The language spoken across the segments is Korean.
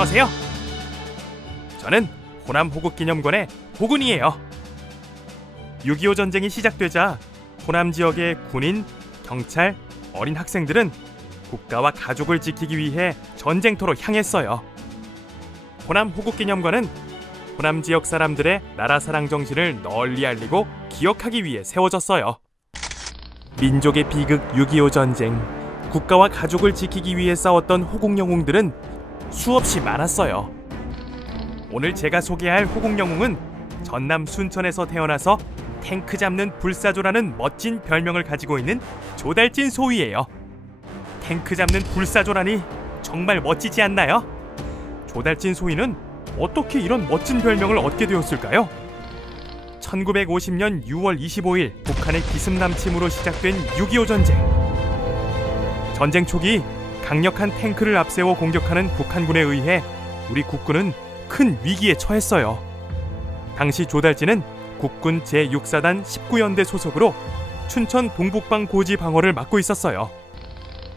안녕하세요. 저는 호남 호국기념관의 호군이에요. 6.25 전쟁이 시작되자 호남 지역의 군인, 경찰, 어린 학생들은 국가와 가족을 지키기 위해 전쟁터로 향했어요. 호남 호국기념관은 호남 지역 사람들의 나라 사랑 정신을 널리 알리고 기억하기 위해 세워졌어요. 민족의 비극 6.25 전쟁, 국가와 가족을 지키기 위해 싸웠던 호국 영웅들은 수없이 많았어요. 오늘 제가 소개할 호국 영웅은 전남 순천에서 태어나서 탱크 잡는 불사조라는 멋진 별명을 가지고 있는 조달진 소위예요. 탱크 잡는 불사조라니 정말 멋지지 않나요? 조달진 소위는 어떻게 이런 멋진 별명을 얻게 되었을까요? 1950년 6월 25일 북한의 기습남침으로 시작된 6.25 전쟁. 전쟁 초기 강력한 탱크를 앞세워 공격하는 북한군에 의해 우리 국군은 큰 위기에 처했어요. 당시 조달진은 국군 제6사단 19연대 소속으로 춘천 동북방 고지 방어를 맡고 있었어요.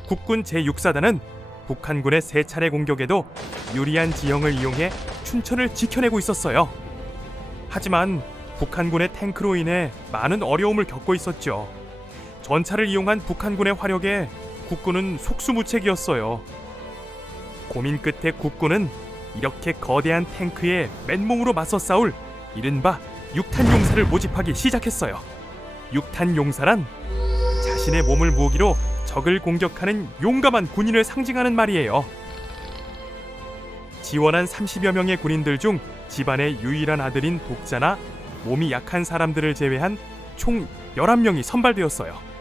국군 제6사단은 북한군의 3차례 공격에도 유리한 지형을 이용해 춘천을 지켜내고 있었어요. 하지만 북한군의 탱크로 인해 많은 어려움을 겪고 있었죠. 전차를 이용한 북한군의 화력에 국군은 속수무책이었어요. 고민 끝에 국군은 이렇게 거대한 탱크에 맨몸으로 맞서 싸울 이른바 육탄용사를 모집하기 시작했어요. 육탄용사란 자신의 몸을 무기로 적을 공격하는 용감한 군인을 상징하는 말이에요. 지원한 30여 명의 군인들 중 집안의 유일한 아들인 독자나 몸이 약한 사람들을 제외한 총 11명이 선발되었어요.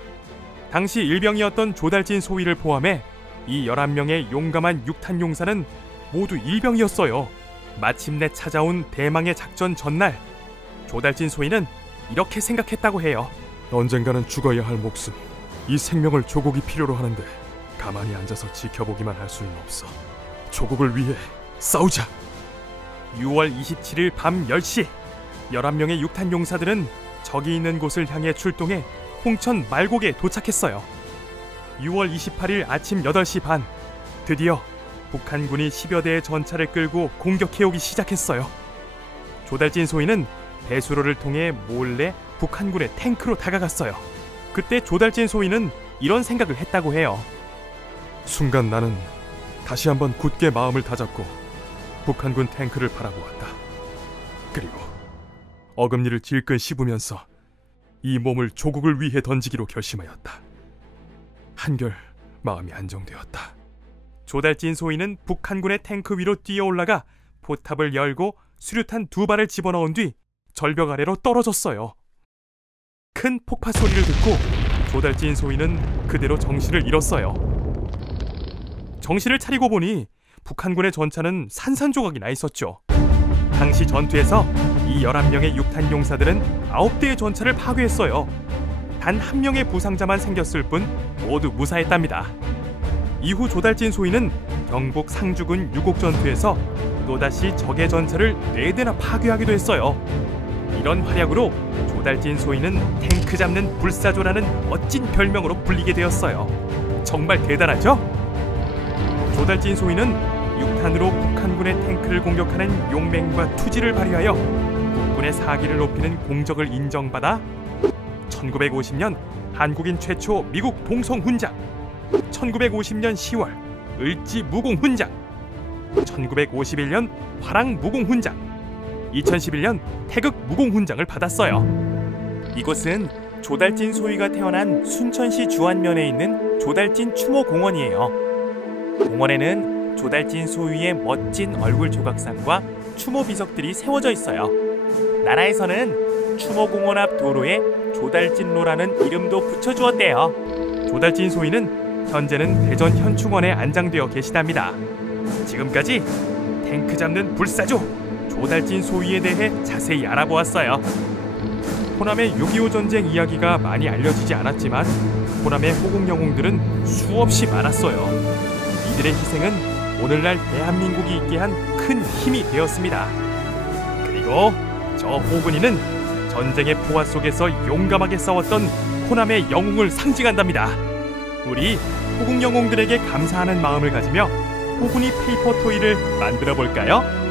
당시 일병이었던 조달진 소위를 포함해 이 11명의 용감한 육탄용사는 모두 일병이었어요. 마침내 찾아온 대망의 작전 전날, 조달진 소위는 이렇게 생각했다고 해요. 언젠가는 죽어야 할 목숨, 이 생명을 조국이 필요로 하는데 가만히 앉아서 지켜보기만 할 수는 없어. 조국을 위해 싸우자. 6월 27일 밤 10시 11명의 육탄용사들은 적이 있는 곳을 향해 출동해 홍천 말곡에 도착했어요. 6월 28일 아침 8시 반, 드디어 북한군이 10여 대의 전차를 끌고 공격해오기 시작했어요. 조달진 소위는 배수로를 통해 몰래 북한군의 탱크로 다가갔어요. 그때 조달진 소위는 이런 생각을 했다고 해요. 순간 나는 다시 한번 굳게 마음을 다잡고 북한군 탱크를 바라보았다. 그리고 어금니를 질끈 씹으면서 이 몸을 조국을 위해 던지기로 결심하였다. 한결 마음이 안정되었다. 조달진 소위는 북한군의 탱크 위로 뛰어올라가 포탑을 열고 수류탄 2발을 집어넣은 뒤 절벽 아래로 떨어졌어요. 큰 폭파 소리를 듣고 조달진 소위는 그대로 정신을 잃었어요. 정신을 차리고 보니 북한군의 전차는 산산조각이 나 있었죠. 당시 전투에서 이 11명의 육탄용사들은 9대의 전차를 파괴했어요. 단 1명의 부상자만 생겼을 뿐 모두 무사했답니다. 이후 조달진 소위는 경북 상주군 유곡전투에서 또다시 적의 전차를 4대나 파괴하기도 했어요. 이런 활약으로 조달진 소위는 탱크 잡는 불사조라는 멋진 별명으로 불리게 되었어요. 정말 대단하죠? 조달진 소위는 육탄으로 북한군의 탱크를 공격하는 용맹과 투지를 발휘하여 국군의 사기를 높이는 공적을 인정받아 1950년 한국인 최초 미국 동성훈장, 1950년 10월 을지 무공훈장, 1951년 화랑 무공훈장, 2011년 태극 무공훈장을 받았어요. 이곳은 조달진 소위가 태어난 순천시 주안면에 있는 조달진 추모공원이에요. 공원에는 조달진 소위의 멋진 얼굴 조각상과 추모 비석들이 세워져 있어요. 나라에서는 추모공원 앞 도로에 조달진로라는 이름도 붙여주었대요. 조달진 소위는 현재는 대전 현충원에 안장되어 계시답니다. 지금까지 탱크 잡는 불사조 조달진 소위에 대해 자세히 알아보았어요. 호남의 6.25 전쟁 이야기가 많이 알려지지 않았지만 호남의 호국 영웅들은 수없이 많았어요. 이들의 희생은 오늘날 대한민국이 있게 한 큰 힘이 되었습니다. 그리고 저 호근이는 전쟁의 포화 속에서 용감하게 싸웠던 호남의 영웅을 상징한답니다. 우리 호국 영웅들에게 감사하는 마음을 가지며 호구니 페이퍼 토이를 만들어 볼까요?